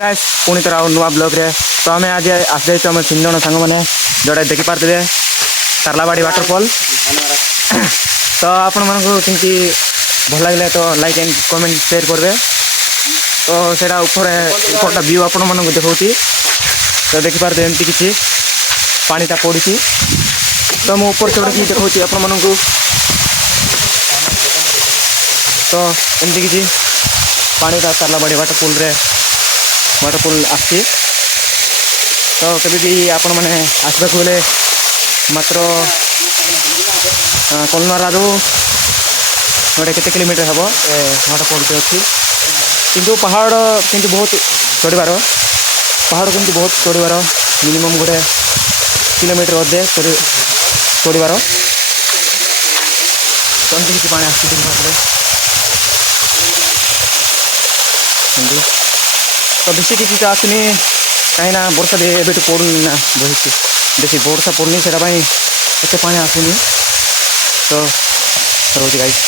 Guys पुणी थर नुआ ब्लॉग रे तो आम आज आस जाइए आम 3 जन सांग मैंने जोड़ा देखी पारे तारलाबाड़ी वाटरफॉल तो आपण मानक कमी भल लगे तो लाइक एंड कमेंट शेयर करेंगे तो सेटा ऊपरटा व्यू आपण मानक देखा तो देखिपारे एमती किसी पानीटा पड़ी तो मुझे ऊपर चढ़ी देखा आपण मानक तो एमती किसी पानीटा तारलाबाड़ी वाटरफॉल आसी तो कभी भी आपण मैंने आसवा बोले मात्र कलनारू गोटे केते किलोमीटर हम वाटरफॉल पे अच्छी किंतु पहाड़ किंतु बहुत चढ़वार पहाड़ किंतु बहुत चढ़वार मिनिमम गोटे किलोमीटर अधे चढ़वार कमी किसी पानी आस तो बेसी किसी तो आसनी कहीं वर्षा दे एबे तो पड़ूनी ना बहुत बेसी वर्षा पड़नी से एत पानी आसनी तो रोज गाइस।